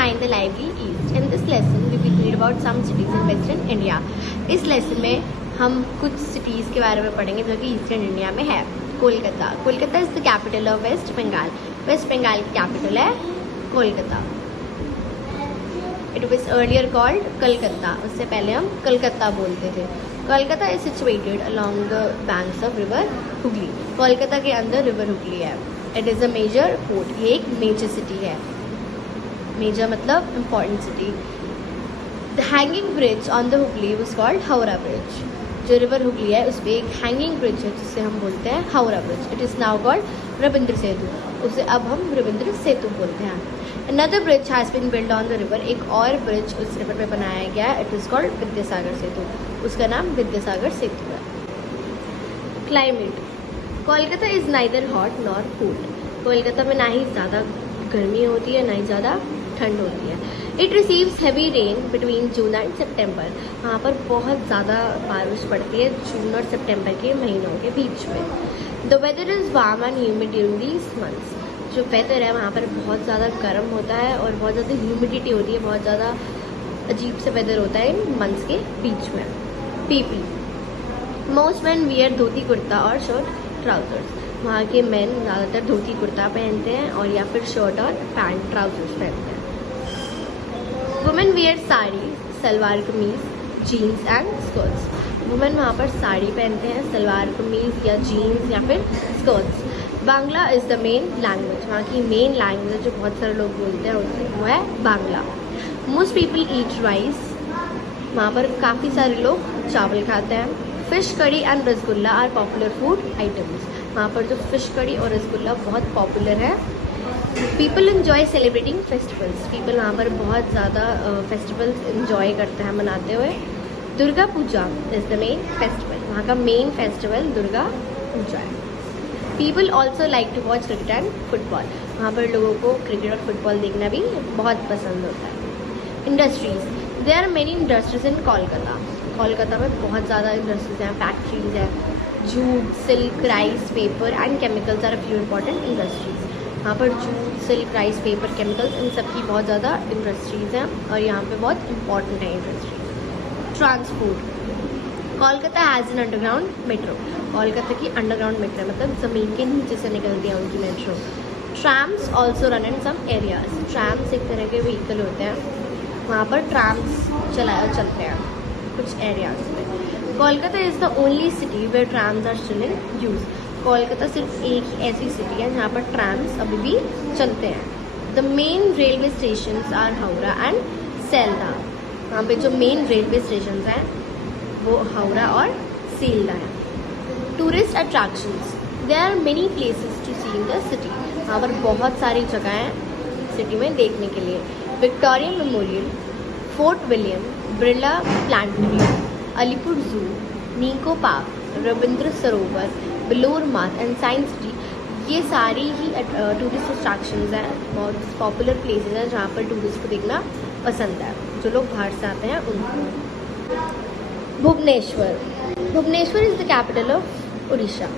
find the lively East. In this lesson, we will read about some cities in Western India. इस lesson में हम कुछ cities के बारे में पढ़ेंगे जो कि ईस्टर्न इंडिया में है. Kolkata. Kolkata is the capital of West Bengal. West Bengal की capital है Kolkata. It was earlier called Calcutta. उससे पहले हम कलकत्ता बोलते थे. Kolkata is situated along the banks of river Hooghly. Kolkata के अंदर river हुगली है. It is a major port. ये एक major city है. Major मतलब important city. The hanging bridge on the Hooghly was called Howrah Bridge. जो river हुगली है उस पर एक hanging bridge है जिसे हम बोलते हैं Howrah Bridge. It is now called Ravindra सेतु. उसे अब हम रविंद्र सेतु बोलते हैं. Another bridge has been built on the river. एक और bridge उस river पे बनाया गया है. It is called विद्यासागर सेतु. उसका नाम विद्यासागर सेतु है. Climate. Kolkata is neither hot nor cold. Kolkata में ना ही ज़्यादा गर्मी होती है ना ही ज़्यादा ठंड होती है. It receives heavy rain between June and September. वहाँ पर बहुत ज़्यादा बारिश पड़ती है जून और सितंबर के महीनों के बीच में. The weather is warm and humid during these months. जो वेदर है वहाँ पर बहुत ज़्यादा गर्म होता है और बहुत ज़्यादा ह्यूमिडिटी होती है. बहुत ज़्यादा अजीब सा वेदर होता है इन मंथ्स के बीच में. People. Most man wear dhoti kurta और शर्ट ट्राउजर्स. वहाँ के मेन ज़्यादातर धोती कुर्ता पहनते हैं और या फिर शर्ट और पैंट ट्राउजर्स पहनते हैं. Women wear sari salwar kameez jeans and skirts. Women वहाँ पर साड़ी पहनते हैं सलवार कमीज या जीन्स या फिर skirts. Bangla is the main language. वहाँ की मेन लैंग्वेज जो बहुत सारे लोग बोलते हैं उससे वो है Bangla. Most people eat rice. वहाँ पर काफ़ी सारे लोग चावल खाते हैं. Fish curry and rasgulla are popular food items. वहाँ पर जो फिश कड़ी और रसगुल्ला बहुत पॉपुलर है. People enjoy celebrating festivals. People वहाँ पर बहुत ज़्यादा फेस्टिवल्स इन्जॉय करते हैं मनाते हुए. Durga Puja is the main festival. वहाँ का मेन फेस्टिवल दुर्गा पूजा है. People also like to watch cricket and football. वहाँ पर लोगों को क्रिकेट और फुटबॉल देखना भी बहुत पसंद होता है. Industries. There are many industries in Kolkata. Kolkata में बहुत ज़्यादा इंडस्ट्रीज हैं फैक्ट्रीज हैं. Jute silk rice paper and chemicals are few important industries. यहाँ पर jute silk rice paper chemicals इन सब की बहुत ज़्यादा इंडस्ट्रीज़ हैं और यहाँ पे बहुत इंपॉर्टेंट है industries. Transport. Kolkata has an underground metro. Kolkata की अंडरग्राउंड मेट्रो मतलब ज़मीन के नीचे से निकलती है उनकी metro. Trams also run in some areas. Trams एक तरह के व्हीकल होते हैं. वहाँ पर ट्रैम्स चलते हैं कुछ एरियाज में. Kolkata is the only city where trams are still in use. Kolkata सिर्फ एक ही ऐसी सिटी है जहाँ पर ट्रैम्स अभी भी चलते हैं. The main railway station are Howrah and Sealdah. वहाँ पे जो मेन रेलवे स्टेशन हैं वो हावड़ा और सील्दा है. Tourist attractions. There are many places to C in the city. वहाँ पर बहुत सारी जगह हैं सिटी में देखने के लिए. Victoria memorial, fort William, Birla planetarium, Alipur जू, निको park, Ravindra Sarovar, Belur math and science city. ये सारी ही टूरिस्ट अट्रैक्शंस हैं. बहुत पॉपुलर प्लेसेस हैं जहाँ पर टूरिस्ट को देखना पसंद है जो लोग बाहर से आते हैं उनको. Bhubaneswar. Bhubaneswar is the capital of Orissa.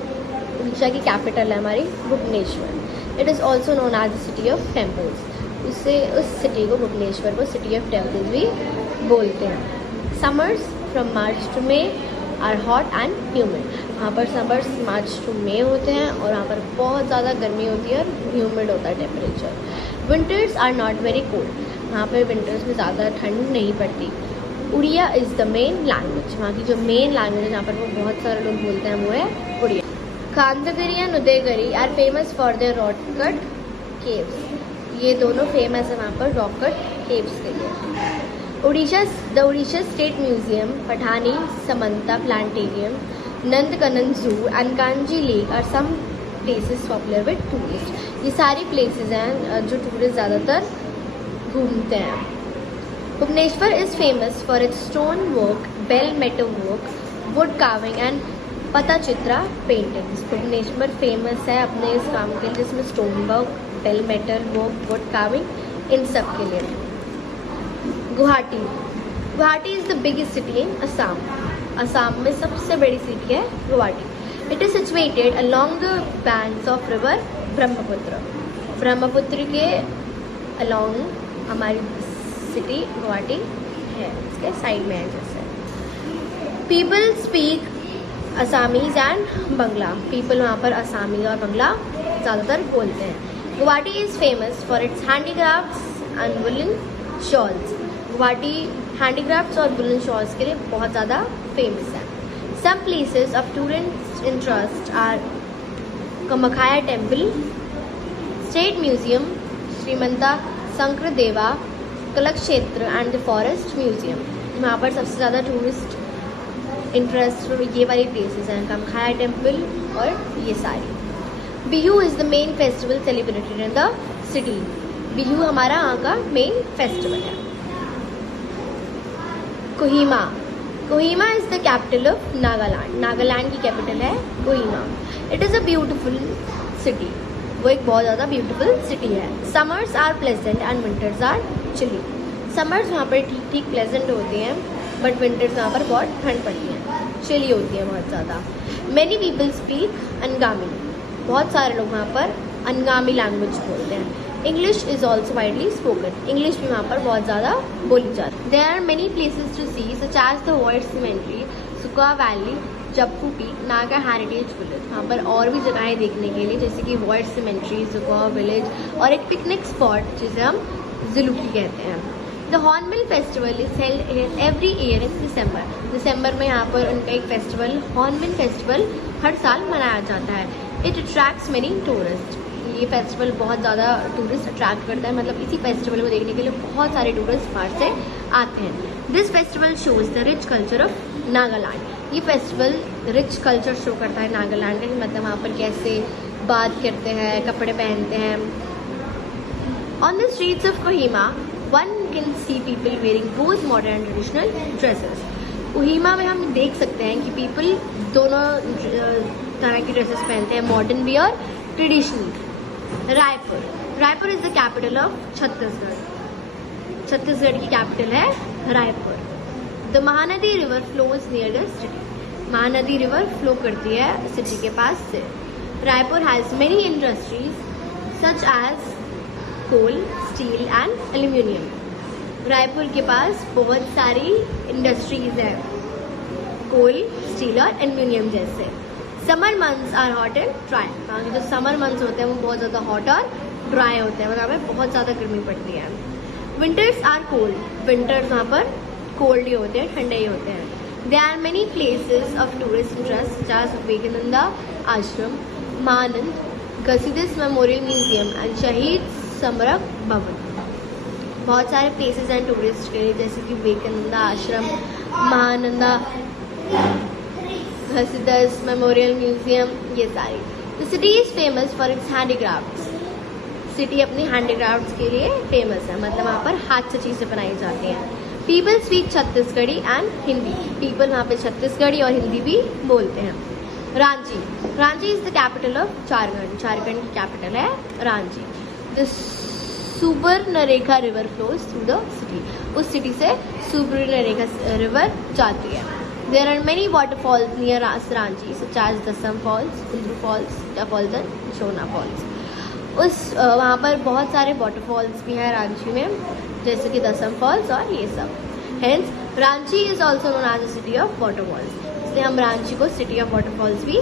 Orissa की कैपिटल है हमारी Bhubaneswar. It is also known as the city of temples. उससे उस सिटी को भुवनेश्वर को सिटी ऑफ टेम्पल्स भी बोलते हैं. Summers from March to May are hot and humid. वहाँ पर समर्स मार्च टू मे होते हैं और वहाँ पर बहुत ज़्यादा गर्मी होती है और ह्यूमिड होता है temperature. Winters are not very cold. वहाँ पर विंटर्स में ज़्यादा ठंड नहीं पड़ती. Odia is the main language. वहाँ की जो मेन लैंग्वेज है जहाँ पर वो बहुत सारे लोग बोलते हैं वो है Odia. Khandagiri and Udayagiri are famous for their rock cut caves. ये दोनों फेमस है वहाँ पर रॉक कट केव्स के लिए. The Orissa state museum, Pathani Samanta planetarium, Nandankanan zoo and Kanjia lake are some places popular with tourist. ये सारी प्लेसेस हैं जो टूरिस्ट ज़्यादातर घूमते हैं. Bhubaneswar is famous for its stone work, bell metal work, wood carving and Pattachitra paintings. Bhubaneswar famous है अपने इस काम के लिए जिसमें stone work, bell metal work, wood carving इन सब के लिए. Guwahati. Guwahati is the biggest city in Assam. Assam में सबसे बड़ी सिटी है Guwahati. It is situated along the banks of river Brahmaputra. Brahmaputra के अलॉन्ग हमारी सिटी गुवाहाटी है, इसके साइड में है जैसे। People speak Assamese and Bangla. People वहाँ पर असामी और बंगला ज़्यादातर बोलते हैं। Guwahati is famous for its handicrafts and woolen shawls. Guwahati handicrafts और वुलन शॉल्स के लिए बहुत ज़्यादा फेमस है। Some places of tourist interest are Kamakhya temple, state museum, Srimanta Sankardeva Kalakshetra and the forest museum. वहाँ पर सबसे ज़्यादा टूरिस्ट इंटरेस्ट ये वाली प्लेसेस हैं, कामाख्या टेम्पल और ये सारी। Bihu is the main festival celebrated in the city. Bihu हमारा यहाँ का मेन फेस्टिवल है। Kohima. Kohima is the capital of Nagaland. Nagaland की कैपिटल है Kohima. It is a beautiful city. वो एक बहुत ज़्यादा ब्यूटीफुल सिटी है। Summers are pleasant and winters are chilly. Summers वहाँ पर ठीक ठीक प्लेजेंट होते हैं, बट विंटर्स वहाँ पर बहुत ठंड पड़ती है, चिली होती है बहुत ज़्यादा। Many people speak Angami. बहुत सारे लोग वहाँ पर अनगामी लैंग्वेज बोलते हैं। English is also widely spoken. English भी वहाँ पर बहुत ज़्यादा बोली जाती है। There are many places to see such as the world cemetery, Dzukou valley, Japfu peak, Naga heritage village. वहाँ पर और भी जगहें देखने के लिए, जैसे कि वर्ल्ड सीमेंट्री, सुका विलेज और एक पिकनिक स्पॉट जिसे हम जुलूकी कहते हैं। The hornbill festival is held every year in December. दिसंबर में यहाँ पर उनका एक फेस्टिवल, हॉर्नबिल फेस्टिवल, हर साल मनाया जाता है। It attracts many tourist. ये फेस्टिवल बहुत ज़्यादा टूरिस्ट अट्रैक्ट करता है, मतलब इसी फेस्टिवल को देखने के लिए बहुत सारे टूरिस्ट बाहर से आते हैं। This festival shows the rich culture of Nagaland. ये फेस्टिवल रिच कल्चर शो करता है नागालैंड का, मतलब वहाँ पर कैसे बात करते हैं, कपड़े पहनते हैं। On the streets of Kohima one can see people wearing both modern and traditional dresses. Kohima में हम देख सकते हैं कि पीपल दोनों तरह की ड्रेसेस पहनते हैं, मॉडर्न भी और traditional. Raipur. Raipur is the capital of Chhattisgarh. Chhattisgarh की कैपिटल है Raipur. The Mahanadi river flows near the city. Mahanadi river flow करती है सिटी के पास से। Raipur has many industries such as coal, steel and aluminium. Raipur के पास बहुत सारी इंडस्ट्रीज है, कोल, स्टील और एल्यूमिनियम जैसे। Summer months are hot and dry. वहाँ के जो समर मंथ्स होते हैं वो बहुत ज़्यादा हॉट और ड्राई होते हैं, वहाँ पे बहुत ज़्यादा गर्मी पड़ती है। Winters are cold. विंटर्स वहाँ पर कोल्ड ही होते हैं, ठंडे ही होते हैं। There are many places of tourist interest जैसे Vivekananda Ashram, Mahanand, Ghasidas memorial museum and Shaheed Smarak भवन। बहुत सारे प्लेसेस हैं टूरिस्ट के लिए, जैसे कि विवेकानंद आश्रम, महानंदा, घसीदास मेमोरियल म्यूजियम, ये सारी। The city is famous for its handicrafts. City अपनी हैंडीक्राफ्ट्स के लिए फेमस है, मतलब वहाँ पर हाथ से चीज़ें बनाई जाती हैं। People speak Chhattisgarhi and Hindi. People वहाँ पे छत्तीसगढ़ी और हिंदी भी बोलते हैं। Ranchi. Ranchi is the capital of Jharkhand. Jharkhand की कैपिटल है Ranchi. The Subarnarekha river flows through the city. उस सिटी से सुबर्णरेखा रिवर जाती है। There are many waterfalls near Ranchi such as Dassam falls, Kundru falls, टा फॉल्स एंड शोना फॉल्स। वहाँ पर बहुत सारे वाटरफॉल्स भी हैं रांची में, जैसे कि दसम फॉल्स और ये सब। Hence Ranchi is also known as a city of waterfalls. इसलिए हम रांची को सिटी ऑफ वाटरफॉल्स भी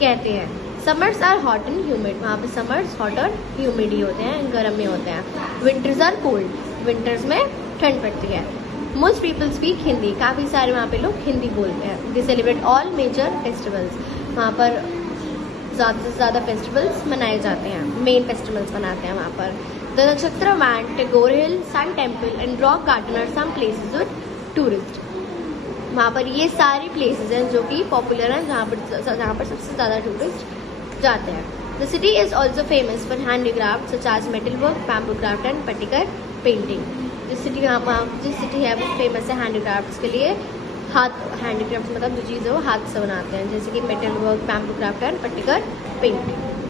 कहते हैं। Summers are hot and humid. वहाँ पे समर्स हॉट और ह्यूमिड ही होते हैं, गर्म में होते हैं। Winters are cold. विंटर्स में ठंड पड़ती है। Most people speak Hindi. काफ़ी सारे वहाँ पे लोग हिंदी बोलते हैं। They celebrate all major festivals. वहाँ पर ज़्यादा से ज़्यादा फेस्टिवल्स मनाए जाते हैं, मेन फेस्टिवल्स मनाते हैं वहाँ पर। The Nakshatra Van, Tagore hill, sun temple and rock garden are some places with tourist. वहाँ पर ये सारी प्लेसेस हैं जो कि पॉपुलर हैं, जहाँ पर सबसे ज़्यादा टूरिस्ट जाते हैं। The city is also famous for handicraft such as metal work, bamboo craft and Pattikar painting. जिस सिटी है वो फेमस है हैंडीक्राफ्ट्स के लिए। हैंडीक्राफ्ट मतलब जो चीज़ है वो हाथ से बनाते हैं, जैसे कि metal work, bamboo craft and Pattikar painting.